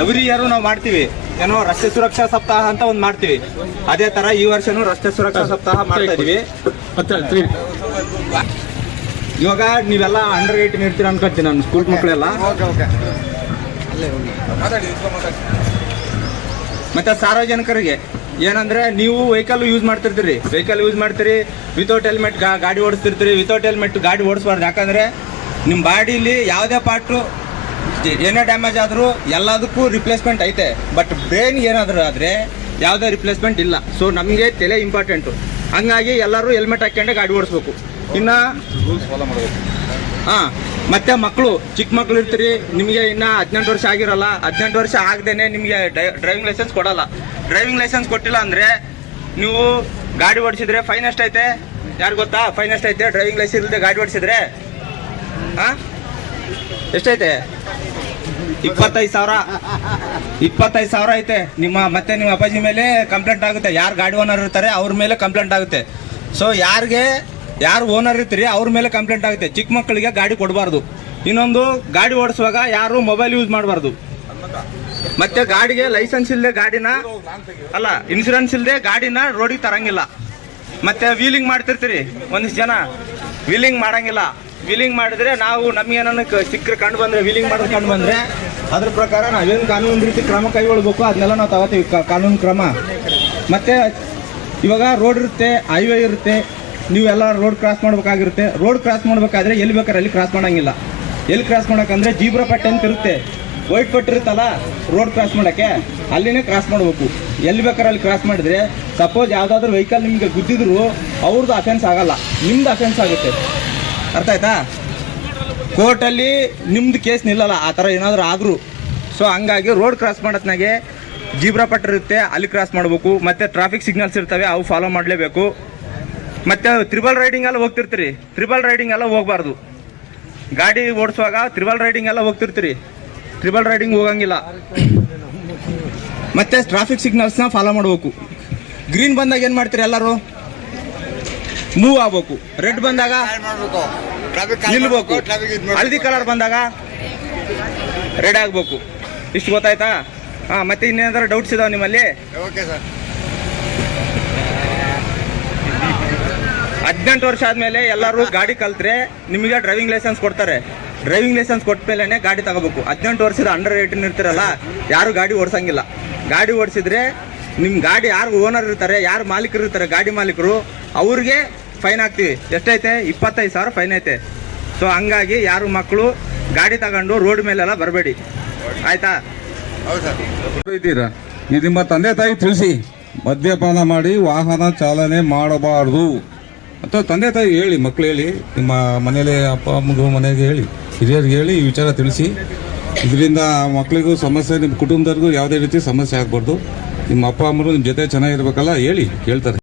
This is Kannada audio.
ಎವ್ರಿ ಇಯರ್ ನಾವು ಮಾಡ್ತೀವಿ, ಏನೋ ರಸ್ತೆ ಸುರಕ್ಷಾ ಸಪ್ತಾಹ ಅಂತ ಒಂದು ಮಾಡ್ತೀವಿ. ಅದೇ ತರ ಈ ವರ್ಷನೂ ರಸ್ತೆ ಸುರಕ್ಷಾ ಸಪ್ತಾಹ ಮಾಡ್ತಾ ಇದೀವಿ. ಇವಾಗ ನೀವೆಲ್ಲ ಅಂಡರ್ 18 ಇರ್ತೀರ ಅನ್ಕೊಳ್ತೀನಿ, ನನ್ನ ಸ್ಕೂಲ್ ಮಕ್ಕಳೆಲ್ಲ. ಮತ್ತೆ ಸಾರ್ವಜನಿಕರಿಗೆ ಏನಂದ್ರೆ, ನೀವು ವೆಹಿಕಲ್ ಯೂಸ್ ಮಾಡ್ತೀರಿ, ವಿತೌಟ್ ಹೆಲ್ಮೆಟ್ ಗಾಡಿ ಓಡಿಸ್ತಿರ್ತೀರಿ. ವಿತೌಟ್ ಹೆಲ್ಮೆಟ್ ಗಾಡಿ ಓಡಿಸ್ಬಾರ್ದು. ಯಾಕಂದ್ರೆ ನಿಮ್ಮ ಬಾಡಿಲಿ ಯಾವುದೇ ಪಾರ್ಟು ಏನೇ ಡ್ಯಾಮೇಜ್ ಆದರೂ ಎಲ್ಲದಕ್ಕೂ ರಿಪ್ಲೇಸ್ಮೆಂಟ್ ಐತೆ. ಬಟ್ ಬ್ರೈನ್ ಏನಾದರೂ ಆದರೆ ಯಾವುದೇ ರಿಪ್ಲೇಸ್ಮೆಂಟ್ ಇಲ್ಲ. ಸೊ ನಮಗೆ ತಲೆ ಇಂಪಾರ್ಟೆಂಟು. ಹಂಗಾಗಿ ಎಲ್ಲರೂ ಹೆಲ್ಮೆಟ್ ಹಾಕ್ಕೊಂಡೆ ಗಾಡಿ ಓಡಿಸ್ಬೇಕು. ಇನ್ನು ರೂಲ್ಸ್ ಫಾಲೋ ಮಾಡಬೇಕು. ಮತ್ತೆ ಮಕ್ಕಳು, ಚಿಕ್ಕ ಮಕ್ಕಳು ಇರ್ತೀರಿ, ನಿಮಗೆ ಇನ್ನು 18 ವರ್ಷ ಆಗಿರಲ್ಲ. 18 ವರ್ಷ ಆಗದೇನೆ ನಿಮಗೆ ಡ್ರೈವಿಂಗ್ ಲೈಸೆನ್ಸ್ ಕೊಡಲ್ಲ. ಡ್ರೈವಿಂಗ್ ಲೈಸೆನ್ಸ್ ಕೊಟ್ಟಿಲ್ಲ ಅಂದರೆ ನೀವು ಗಾಡಿ ಓಡಿಸಿದ್ರೆ ಫೈನ್ ಎಷ್ಟೈತೆ ಯಾರು ಗೊತ್ತಾ? ಫೈನ್ ಎಷ್ಟೈತೆ? ಡ್ರೈವಿಂಗ್ ಲೈಸೆನ್ಸ್ ಇಲ್ಲದೆ ಗಾಡಿ ಓಡಿಸಿದ್ರೆ ಎಷ್ಟೈತೆ? 25,000 ಐತೆ. ನಿಮ್ಮ ಅಪ್ಪಾಜಿ ಮೇಲೆ ಕಂಪ್ಲೇಂಟ್ ಆಗುತ್ತೆ. ಯಾರು ಗಾಡಿ ಓನರ್ ಇರ್ತಾರೆ ಅವ್ರ ಮೇಲೆ ಕಂಪ್ಲೇಂಟ್ ಆಗುತ್ತೆ. ಸೊ ಯಾರು ಓನರ್ ಇರ್ತೀರಿ ಅವ್ರ ಮೇಲೆ ಕಂಪ್ಲೇಂಟ್ ಆಗುತ್ತೆ. ಚಿಕ್ಕ ಮಕ್ಕಳಿಗೆ ಗಾಡಿ ಕೊಡಬಾರ್ದು. ಇನ್ನೊಂದು, ಗಾಡಿ ಓಡಿಸುವಾಗ ಯಾರು ಮೊಬೈಲ್ ಯೂಸ್ ಮಾಡಬಾರ್ದು. ಮತ್ತೆ ಗಾಡಿಗೆ ಲೈಸೆನ್ಸ್ ಇಲ್ಲದೆ ಇನ್ಶೂರೆನ್ಸ್ ಇಲ್ಲದೆ ಗಾಡಿನ ರೋಡಿಗೆ ತರಂಗಿಲ್ಲ. ಮತ್ತೆ ವೀಲಿಂಗ್ ಮಾಡ್ತಿರ್ತೀರಿ, ಒಂದಿಷ್ಟು ಜನ ವೀಲಿಂಗ್ ಮಾಡಂಗಿಲ್ಲ. ವೀಲಿಂಗ್ ಮಾಡಿದ್ರೆ ನಮ್ಗೇನ ಸಿಕ್ಕರೆ ಕಂಡು ಬಂದ್ರೆ, ವೀಲಿಂಗ್ ಮಾಡೋದು ಕಂಡು ಬಂದ್ರೆ ಅದ್ರ ಪ್ರಕಾರ ನಾವೇನು ಕಾನೂನು ರೀತಿ ಕ್ರಮ ಕೈಗೊಳ್ಬೇಕು ಅದನ್ನೆಲ್ಲ ನಾವು ತಗೋತೀವಿ, ಕಾನೂನು ಕ್ರಮ. ಮತ್ತೆ ಇವಾಗ ರೋಡ್ ಇರುತ್ತೆ, ಹೈವೇ ಇರುತ್ತೆ, ನೀವೆಲ್ಲ ರೋಡ್ ಕ್ರಾಸ್ ಮಾಡ್ಬೇಕಾಗಿರುತ್ತೆ. ರೋಡ್ ಕ್ರಾಸ್ ಮಾಡ್ಬೇಕಾದ್ರೆ ಎಲ್ಲಿ ಬೇಕಾದ್ರೆ ಅಲ್ಲಿ ಕ್ರಾಸ್ ಮಾಡಂಗಿಲ್ಲ. ಎಲ್ಲಿ ಕ್ರಾಸ್ ಮಾಡಕ್ಕಂದ್ರೆ ಜೀಬ್ರಾ ಪಟ್ಟೆ ಅಂತ ಇರುತ್ತೆ, ವೈಟ್ ಪಟ್ಟು ಇರುತ್ತಲ್ಲ ರೋಡ್ ಕ್ರಾಸ್ ಮಾಡೋಕ್ಕೆ, ಅಲ್ಲಿನೇ ಕ್ರಾಸ್ ಮಾಡಬೇಕು. ಎಲ್ಲಿ ಬೇಕಾದ್ರೆ ಅಲ್ಲಿ ಕ್ರಾಸ್ ಮಾಡಿದ್ರೆ, ಸಪೋಸ್ ಯಾವುದಾದ್ರೂ ವೆಹಿಕಲ್ ನಿಮಗೆ ಗುದ್ದಿದ್ರು ಅವ್ರದ್ದು ಅಫೆನ್ಸ್ ಆಗಲ್ಲ, ನಿಮ್ದು ಅಫೆನ್ಸ್ ಆಗುತ್ತೆ. ಅರ್ಥ ಆಯ್ತಾ? ಕೋರ್ಟಲ್ಲಿ ನಿಮ್ದು ಕೇಸ್ ನಿಲ್ಲಲ್ಲ ಆ ಥರ ಏನಾದರೂ ಆದರೂ. ಸೊ ಹಂಗಾಗಿ ರೋಡ್ ಕ್ರಾಸ್ ಮಾಡೋತ್ನಾಗೆ ಜೀಬ್ರಾ ಪಟ್ಟು ಇರುತ್ತೆ, ಅಲ್ಲಿ ಕ್ರಾಸ್ ಮಾಡಬೇಕು. ಮತ್ತು ಟ್ರಾಫಿಕ್ ಸಿಗ್ನಲ್ಸ್ ಇರ್ತವೆ, ಅವು ಫಾಲೋ ಮಾಡಲೇಬೇಕು. ಮತ್ತು ತ್ರಿಬಲ್ ರೈಡಿಂಗ್ ಎಲ್ಲ ಹೋಗ್ತಿರ್ತೀರಿ, ತ್ರಿಬಲ್ ರೈಡಿಂಗ್ ಎಲ್ಲ ಹೋಗಬಾರ್ದು. ಗಾಡಿ ಓಡಿಸುವಾಗ ತ್ರಿಬಲ್ ರೈಡಿಂಗ್ ಎಲ್ಲ ಹೋಗ್ತಿರ್ತೀರಿ, ತ್ರಿಬಲ್ ರೈಡಿಂಗ್ ಹೋಗಂಗಿಲ್ಲ. ಮತ್ತು ಟ್ರಾಫಿಕ್ ಸಿಗ್ನಲ್ಸ್ನ ಫಾಲೋ ಮಾಡಬೇಕು. ಗ್ರೀನ್ ಬಂದಾಗ ಏನು ಮಾಡ್ತೀರಿ? ಎಲ್ಲರೂ ಮೂವ್ ಆಗ್ಬೇಕು. ರೆಡ್ ಬಂದಾಗ ನಿಲ್ಬೇಕು. ಹಳದಿ ಕಲರ್ ಬಂದಾಗ ರೆಡ್ ಆಗ್ಬೇಕು. ಇಷ್ಟು ಗೊತ್ತಾಯ್ತಾ? ಮತ್ತೆ ಇನ್ನೇನಾದ್ರೂ ಡೌಟ್ಸ್ ಇದಾವೆ ನಿಮ್ಮಲ್ಲಿ? Okay sir. 18 ವರ್ಷ ಆದಮೇಲೆ ಎಲ್ಲರೂ ಗಾಡಿ ಕಲ್ತ್ರೆ ನಿಮಗೆ ಡ್ರೈವಿಂಗ್ ಲೈಸೆನ್ಸ್ ಕೊಡ್ತಾರೆ. ಡ್ರೈವಿಂಗ್ ಲೈಸೆನ್ಸ್ ಕೊಟ್ಟ ಮೇಲೇ ಗಾಡಿ ತಗೋಬೇಕು. 18 ವರ್ಷದ ಅಂಡರ್ 18 ಇರ್ತಿರಲ್ಲ, ಯಾರು ಗಾಡಿ ಓಡಿಸಂಗಿಲ್ಲ. ಗಾಡಿ ಓಡಿಸಿದ್ರೆ ನಿಮ್ಮ ಗಾಡಿ ಯಾರು ಓನರ್ ಇರ್ತಾರೆ, ಯಾರು ಮಾಲೀಕರು ಇರ್ತಾರೆ, ಗಾಡಿ ಮಾಲೀಕರು, ಅವ್ರಿಗೆ ಫೈನ್ ಹಾಕ್ತೀವಿ. ಎಷ್ಟೈತೆ? 25,000 ಫೈನ್ ಐತೆ. ಸೊ ಹಂಗಾಗಿ ಯಾರು ಮಕ್ಕಳು ಗಾಡಿ ತಗೊಂಡು ರೋಡ್ ಮೇಲೆಲ್ಲ ಬರಬೇಡಿ, ಆಯ್ತಾ? ಹೌದು ಸರ್. ಇದು ನಿಮ್ಮ ತಂದೆ ತಾಯಿ ತಿಳಿಸಿ, ಮದ್ಯಪಾನ ಮಾಡಿ ವಾಹನ ಚಾಲನೆ ಮಾಡಬಾರ್ದು ಅಂತ ತಂದೆ ತಾಯಿ ಹೇಳಿ, ಮಕ್ಕಳು ಹೇಳಿ, ನಿಮ್ಮ ಮನೇಲಿ ಅಪ್ಪ ಅಮ್ಮಗೂ ಮನೆಗೆ ಹೇಳಿ, ಹಿರಿಯರಿಗೆ ಹೇಳಿ ಈ ವಿಚಾರ ತಿಳಿಸಿ. ಇದರಿಂದ ಮಕ್ಕಳಿಗೂ ಸಮಸ್ಯೆ, ನಿಮ್ಮ ಕುಟುಂಬದವ್ರಿಗೂ ಯಾವುದೇ ರೀತಿ ಸಮಸ್ಯೆ ಆಗಬಾರ್ದು. ನಿಮ್ಮ ಅಪ್ಪ ಅಮ್ಮರು ನಿಮ್ಮ ಜೊತೆ ಚೆನ್ನಾಗಿರ್ಬೇಕಲ್ಲ, ಹೇಳಿ, ಕೇಳ್ತಾರೆ.